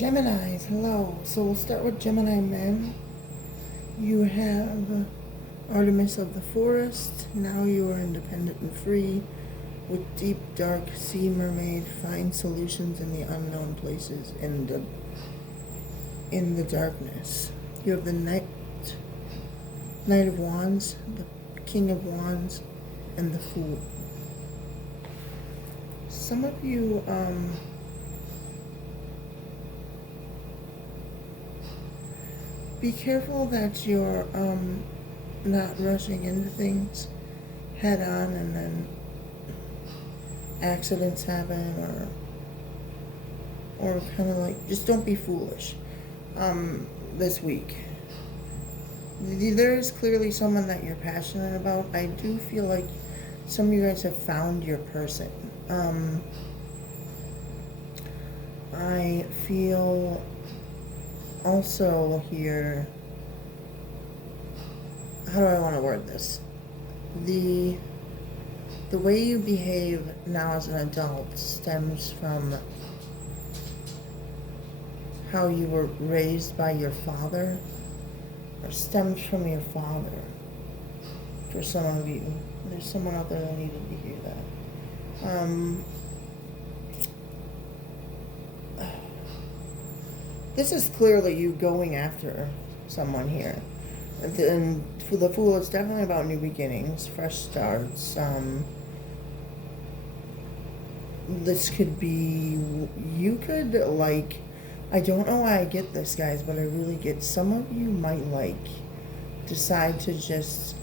Geminis, hello. So we'll start with Gemini men. You have Artemis of the Forest. Now you are independent and free. With deep, dark sea mermaid, find solutions in the unknown places in the darkness. You have the Knight of Wands, the King of Wands, and the Fool. Some of you, be careful that you're not rushing into things head on and then accidents happen, or kind of like, just don't be foolish this week. There is clearly someone that you're passionate about. I do feel like some of you guys have found your person. I feel also here, how do I want to word this? The way you behave now as an adult stems from how you were raised by your father, or stems from your father. For some of you, there's someone out there that needed to hear that. This is clearly you going after someone here. And for the Fool, it's definitely about new beginnings, fresh starts. This could be, you could like, I don't know why I get this, guys, but I really get, some of you might like decide to just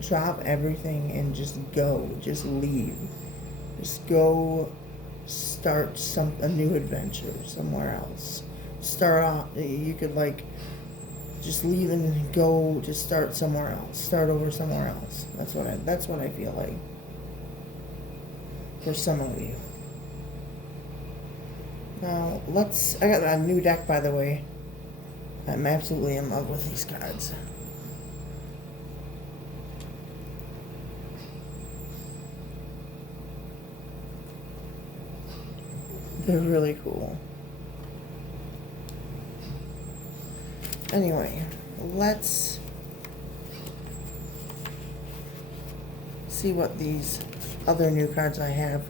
drop everything and just go, just leave. Just go start a new adventure somewhere else. Start off, you could like just leave and go, just start somewhere else, start over somewhere else. That's what I feel like for some of you. Now I got a new deck, by the way. I'm absolutely in love with these cards. They're really cool. Anyway, let's see what these other new cards I have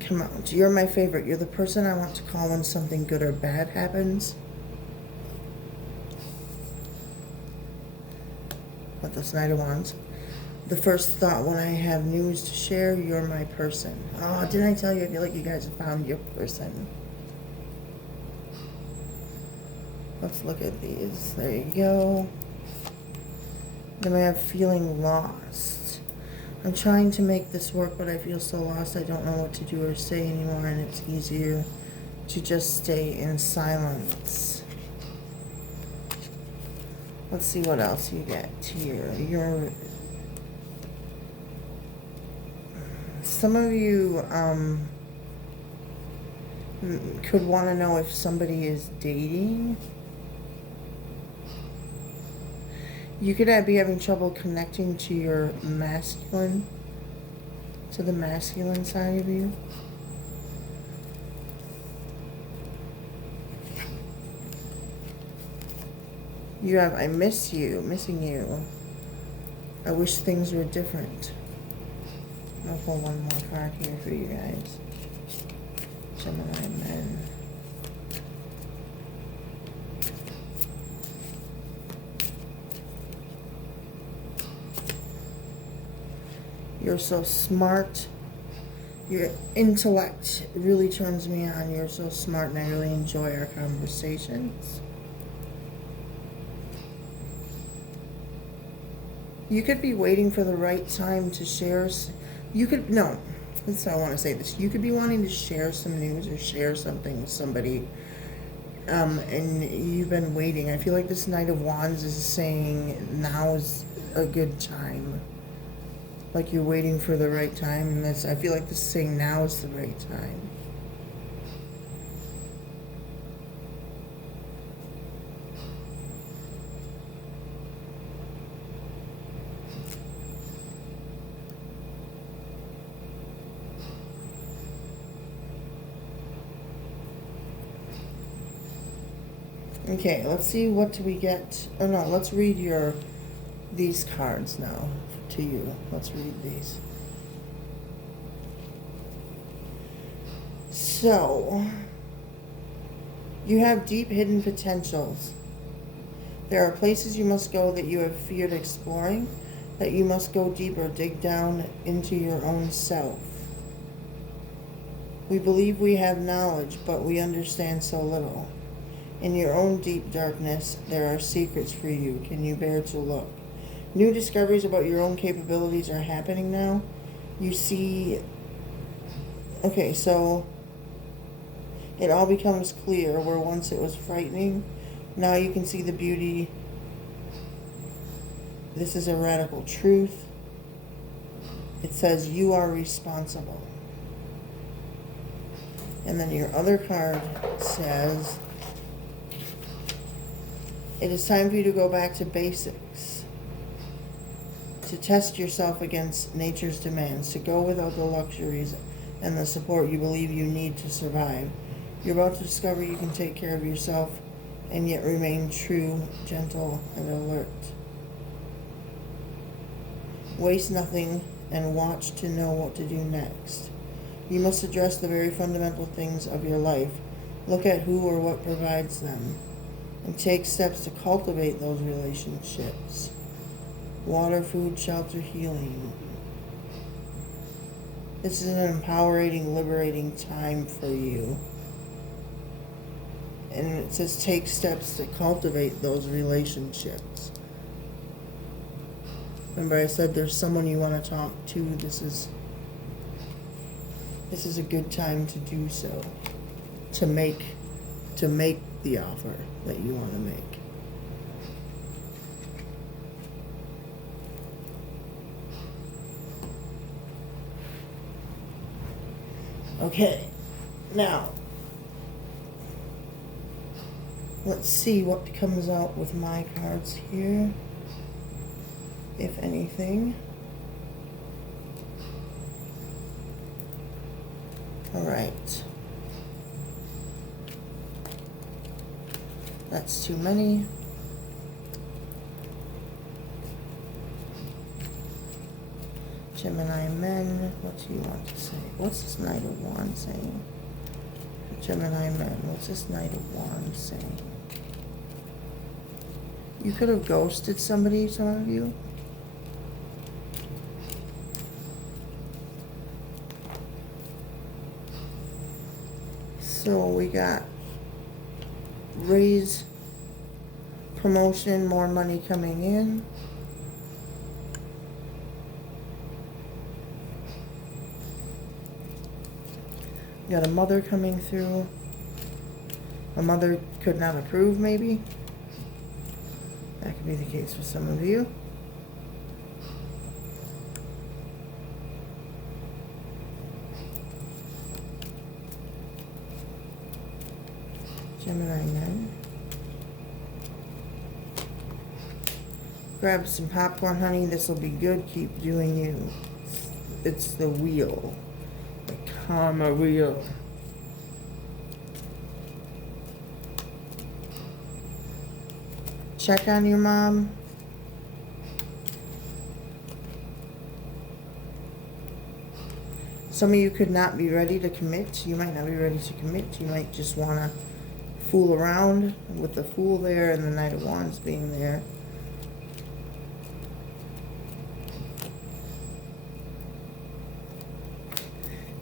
come out. You're my favorite. You're the person I want to call when something good or bad happens. With this Knight of Wands. The first thought when I have news to share, you're my person. Oh, didn't I tell you? I feel like you guys have found your person. Let's look at these. There you go. Then we have feeling lost. I'm trying to make this work, but I feel so lost. I don't know what to do or say anymore, and it's easier to just stay in silence. Let's see what else you get here. Some of you could want to know if somebody is dating. You could be having trouble connecting to your masculine, to the masculine side of you. You have, I miss you, missing you. I wish things were different. I'll pull one more card here for you guys. Gemini men. You're so smart. Your intellect really turns me on. You're so smart, and I really enjoy our conversations. You could be waiting for the right time to share. That's how I want to say this. You could be wanting to share some news or share something with somebody, and you've been waiting. I feel like this Knight of Wands is saying now is a good time. Like you're waiting for the right time, and I feel like this is saying now is the right time. Okay, let's see, what do we get? Oh no, let's read these cards now to you. Let's read these. So, you have deep hidden potentials. There are places you must go that you have feared exploring, that you must go deeper, dig down into your own self. We believe we have knowledge, but we understand so little. In your own deep darkness, there are secrets for you. Can you bear to look? New discoveries about your own capabilities are happening now. You see, okay, so it all becomes clear where once it was frightening. Now you can see the beauty. This is a radical truth. It says you are responsible. And then your other card says, it is time for you to go back to basics, to test yourself against nature's demands, to go without the luxuries and the support you believe you need to survive. You're about to discover you can take care of yourself and yet remain true, gentle, and alert. Waste nothing and watch to know what to do next. You must address the very fundamental things of your life. Look at who or what provides them, and take steps to cultivate those relationships. Water, food, shelter, healing. This is an empowering, liberating time for you. And it says take steps to cultivate those relationships. Remember I said there's someone you want to talk to. This is a good time to do so. To make the offer that you want to make. Okay, now let's see what comes out with my cards here, if anything. All right. That's too many. Gemini men, what do you want to say? What's this Knight of Wands saying? Gemini men, what's this Knight of Wands saying? You could have ghosted somebody, some of you. So we got raise, promotion, more money coming in. You got a mother coming through. A mother could not approve, maybe. That could be the case for some of you. Gemini men. Grab some popcorn, honey. This will be good. Keep doing you. It's the wheel. The karma wheel. Check on your mom. Some of you could not be ready to commit. You might not be ready to commit. You might just want to fool around with the Fool there and the Knight of Wands being there.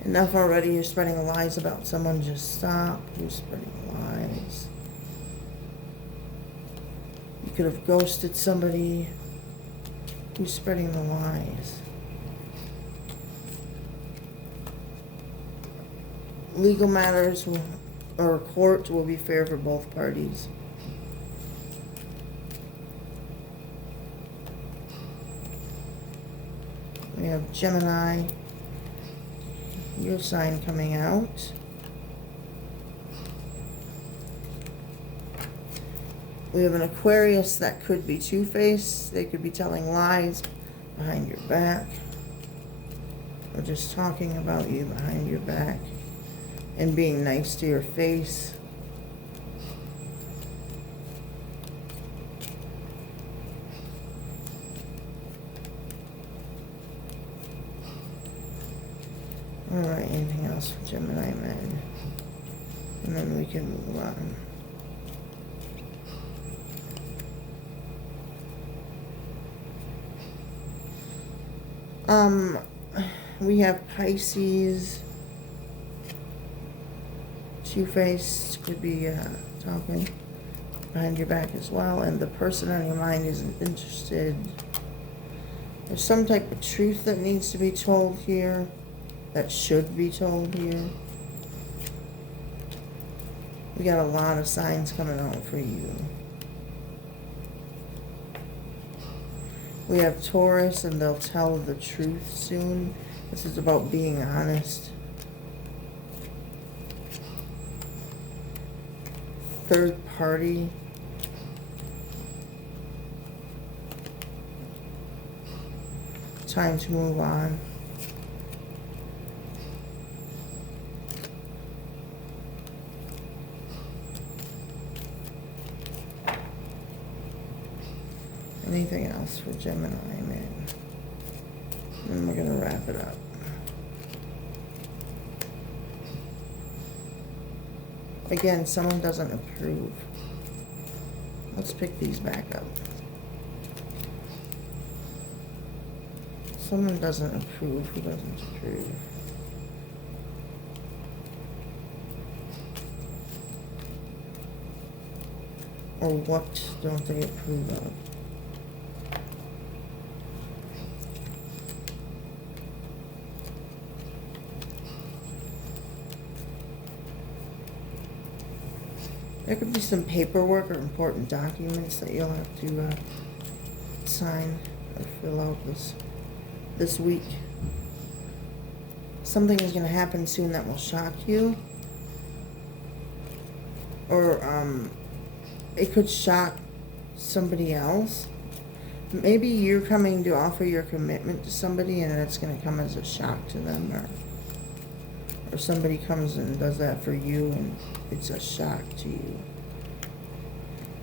Enough already. You're spreading lies about someone. Just stop. You're spreading lies. You could have ghosted somebody. Who's spreading the lies? Legal matters or court will be fair for both parties. We have Gemini, your sign coming out. We have an Aquarius that could be two-faced. They could be telling lies behind your back, or just talking about you behind your back and being nice to your face. Alright, anything else for Gemini men? And then we can move on. We have Pisces. Two-faced could be talking behind your back as well, and the person on your mind isn't interested. There's some type of truth that needs to be told here, that should be told here. We got a lot of signs coming out for you. We have Taurus, and they'll tell the truth soon. This is about being honest. Third party. Time to move on. Anything else for Gemini, man? And we're gonna wrap it up. Again, someone doesn't approve. Let's pick these back up. Someone doesn't approve. Who doesn't approve? Or what don't they approve of? There could be some paperwork or important documents that you'll have to sign or fill out this week. Something is going to happen soon that will shock you. Or it could shock somebody else. Maybe you're coming to offer your commitment to somebody and it's going to come as a shock to them. Or somebody comes and does that for you and it's a shock to you.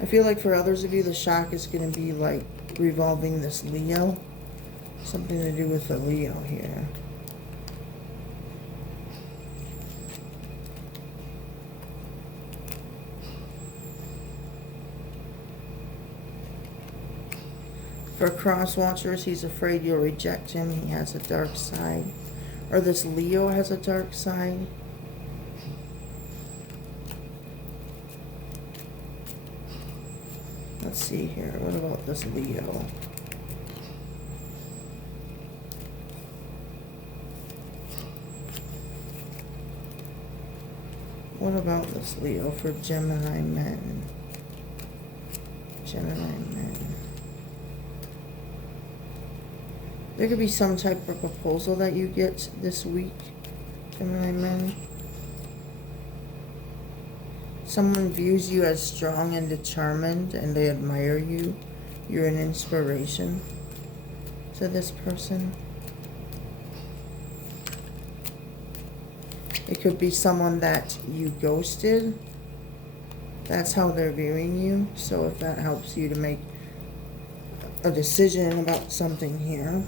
I feel like for others of you, the shock is going to be like revolving this Leo. Something to do with the Leo here. For cross watchers, he's afraid you'll reject him. He has a dark side. Or this Leo has a dark side. Let's see here. What about this Leo? What about this Leo for Gemini men? Gemini men. There could be some type of proposal that you get this week, Gemini men. Someone views you as strong and determined and they admire you. You're an inspiration to this person. It could be someone that you ghosted. That's how they're viewing you. So if that helps you to make a decision about something here.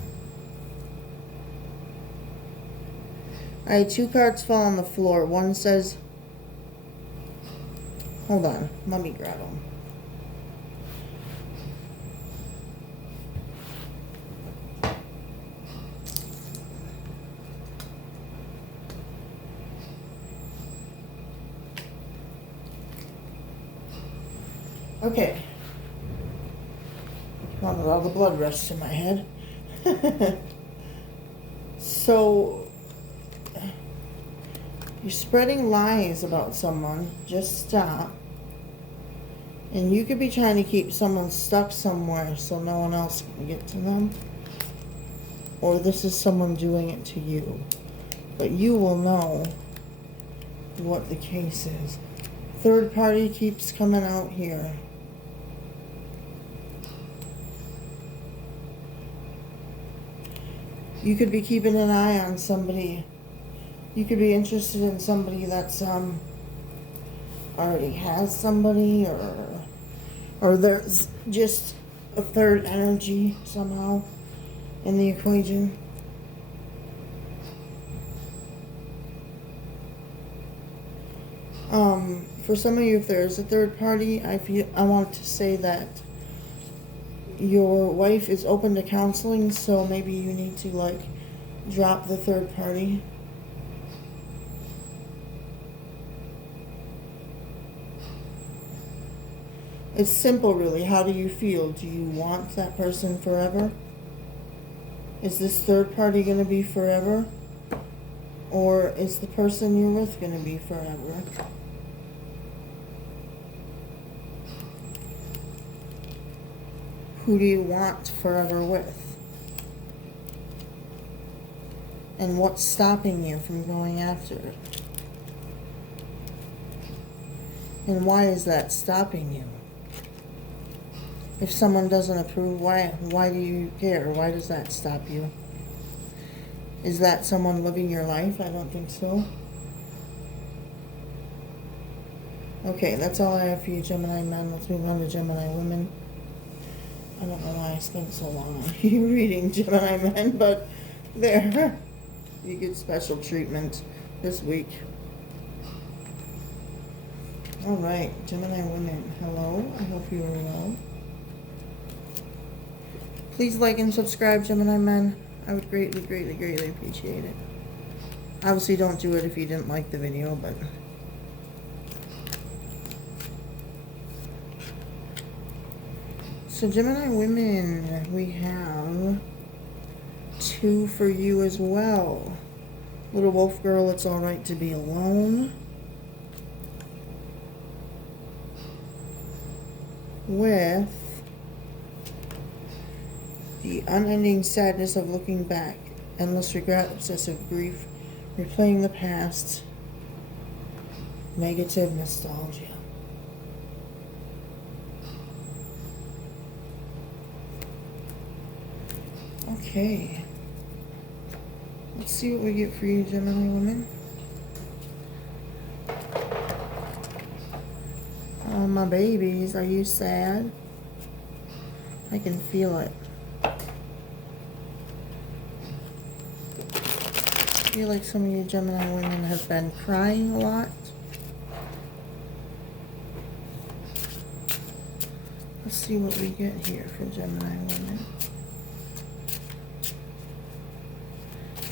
Alright, two cards fall on the floor. One says, hold on, let me grab them. Okay. Not all the blood rushed to my head. So, you're spreading lies about someone. Just stop. And you could be trying to keep someone stuck somewhere so no one else can get to them. Or this is someone doing it to you. But you will know what the case is. Third party keeps coming out here. You could be keeping an eye on somebody. You could be interested in somebody that's already has somebody, or there's just a third energy somehow in the equation. For some of you, if there is a third party, I want to say that your wife is open to counseling, so maybe you need to like drop the third party. It's simple, really. How do you feel? Do you want that person forever? Is this third party going to be forever? Or is the person you're with going to be forever? Who do you want forever with? And what's stopping you from going after it? And why is that stopping you? If someone doesn't approve, why do you care? Why does that stop you? Is that someone living your life? I don't think so. Okay, that's all I have for you, Gemini men. Let's move on to Gemini women. I don't know why I spent so long on you reading Gemini men, but there. You get special treatment this week. Alright, Gemini women. Hello, I hope you are well. Please like and subscribe, Gemini men. I would greatly, greatly, greatly appreciate it. Obviously, don't do it if you didn't like the video, but... So, Gemini women, we have 2 for you as well. Little wolf girl, it's alright to be alone. With the unending sadness of looking back, endless regret, obsessive grief, replaying the past, negative nostalgia. Okay. Let's see what we get for you, Gemini women. Oh, my babies, are you sad? I can feel it. I feel like some of you Gemini women have been crying a lot. Let's see what we get here for Gemini women.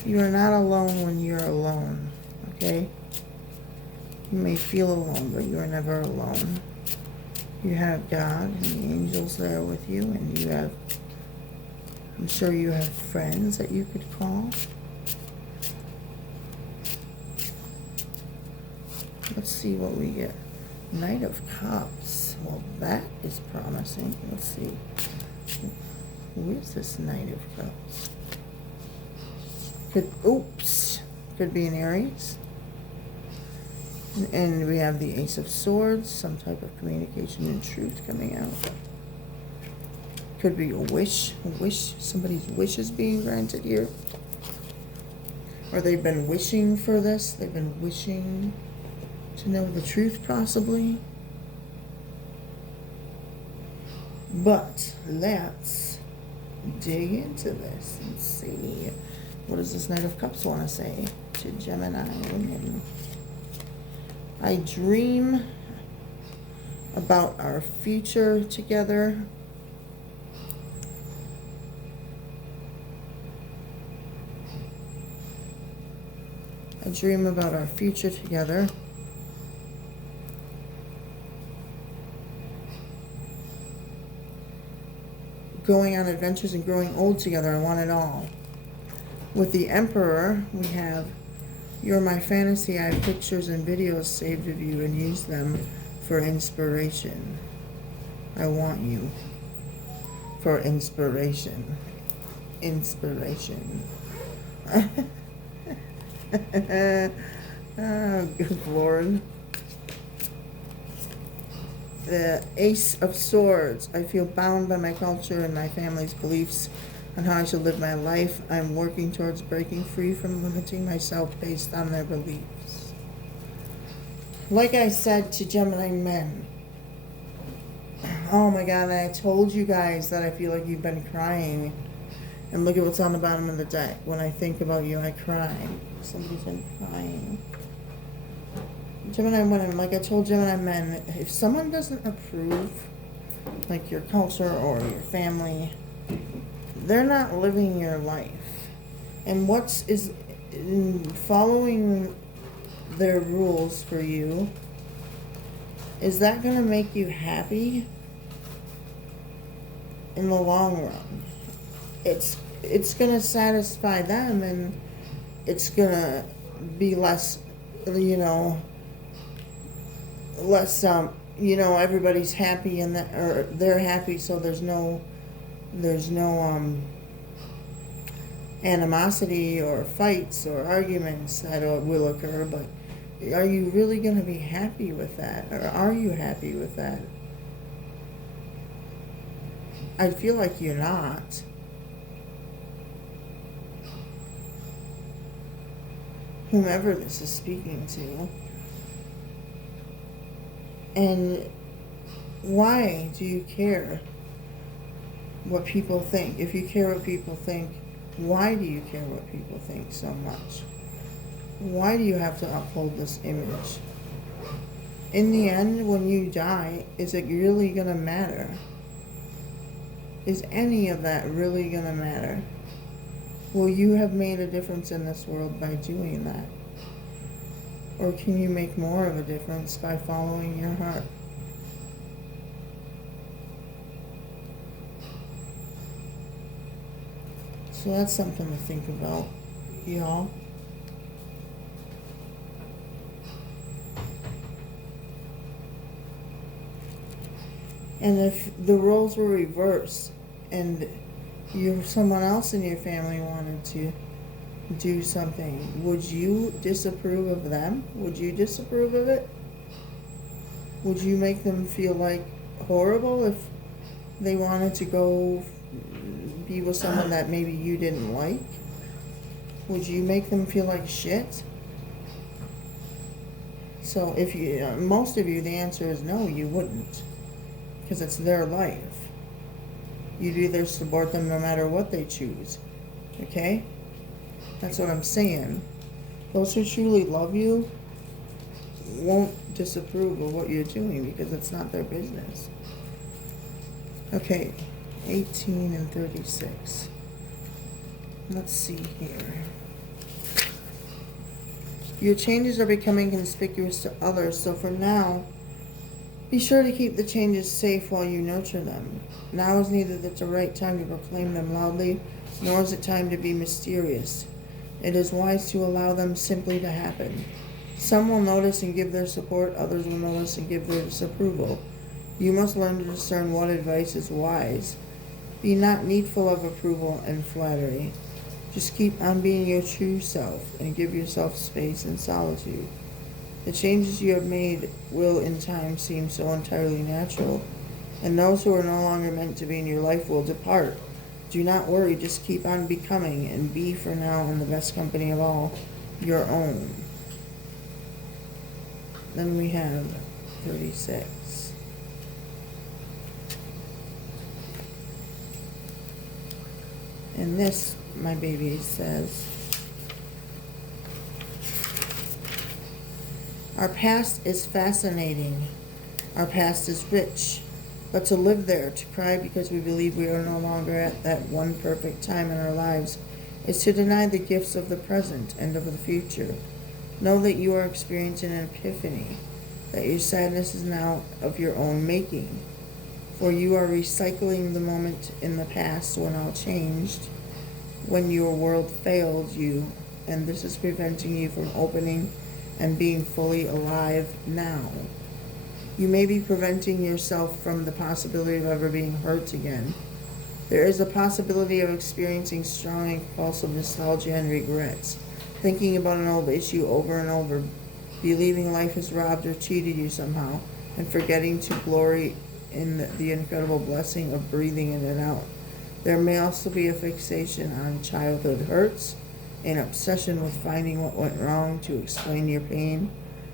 You are not alone when you're alone, okay? You may feel alone, but you are never alone. You have God and the angels there with you, and you have, I'm sure you have friends that you could call. Let's see what we get. Knight of Cups. Well, that is promising. Let's see. Who is this Knight of Cups? Could be an Aries. And we have the Ace of Swords, some type of communication and truth coming out. Could be a wish, somebody's wish is being granted here. Or they've been wishing for this, they've been wishing to know the truth possibly. But let's dig into this and see. What does this Knight of Cups want to say to Gemini women? I dream about our future together. I dream about our future together. Going on adventures and growing old together. I want it all. With the Emperor, we have, you're my fantasy. I have pictures and videos saved of you and use them for inspiration. I want you for inspiration. Inspiration. Oh, good Lord. The Ace of Swords. I feel bound by my culture and my family's beliefs on how I should live my life. I'm working towards breaking free from limiting myself based on their beliefs. Like I said to Gemini men, oh my God, I told you guys that I feel like you've been crying. And look at what's on the bottom of the deck. When I think about you, I cry. Somebody's been crying. Gemini women, like I told Gemini men, if someone doesn't approve, like your culture or your family, they're not living your life. And following their rules for you, is that going to make you happy in the long run? It's going to satisfy them, and it's going to be less, everybody's happy and that, or they're happy, so there's no animosity or fights or arguments that will occur. But are you really going to be happy with that, or are you happy with that? I feel like you're not. Whomever this is speaking to. And why do you care what people think? If you care what people think, why do you care what people think so much? Why do you have to uphold this image? In the end, when you die, is it really going to matter? Is any of that really going to matter? Will you have made a difference in this world by doing that? Or can you make more of a difference by following your heart? So that's something to think about, y'all. And if the roles were reversed and someone else in your family wanted to do something, would you disapprove of them? Would you disapprove of it? Would you make them feel like horrible if they wanted to go be with someone that maybe you didn't like? Would you make them feel like shit? So if most of you, the answer is no, you wouldn't, because it's their life. You'd either support them no matter what they choose. Okay? That's what I'm saying. Those who truly love you won't disapprove of what you're doing because it's not their business. Okay, 18 and 36. Let's see here. Your changes are becoming conspicuous to others, so for now, be sure to keep the changes safe while you nurture them. Now is neither the right time to proclaim them loudly, nor is it time to be mysterious. It is wise to allow them simply to happen. Some will notice and give their support, others will notice and give their disapproval. You must learn to discern what advice is wise. Be not needful of approval and flattery. Just keep on being your true self and give yourself space and solitude. The changes you have made will in time seem so entirely natural, and those who are no longer meant to be in your life will depart. Do not worry, just keep on becoming and be for now in the best company of all, your own. Then we have 36. And this, my baby, says, our past is fascinating. Our past is rich. But to live there, to cry because we believe we are no longer at that one perfect time in our lives, is to deny the gifts of the present and of the future. Know that you are experiencing an epiphany, that your sadness is now of your own making. For you are recycling the moment in the past when all changed, when your world failed you, and this is preventing you from opening and being fully alive now. You may be preventing yourself from the possibility of ever being hurt again. There is a possibility of experiencing strong and compulsive nostalgia and regrets, thinking about an old issue over and over, believing life has robbed or cheated you somehow, and forgetting to glory in the incredible blessing of breathing in and out. There may also be a fixation on childhood hurts, an obsession with finding what went wrong to explain your pain.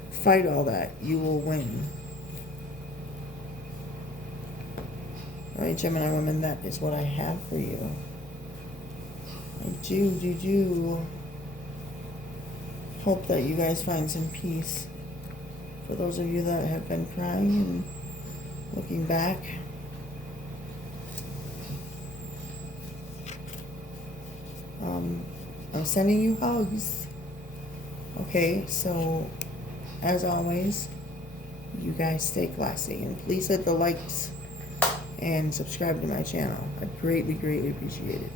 Fight all that. You will win. All right, Gemini women, that is what I have for you. I do hope that you guys find some peace For those of you that have been crying and looking back, I'm sending you hugs. Okay, so as always, you guys stay classy, and please hit the likes and subscribe to my channel. I greatly, greatly appreciate it.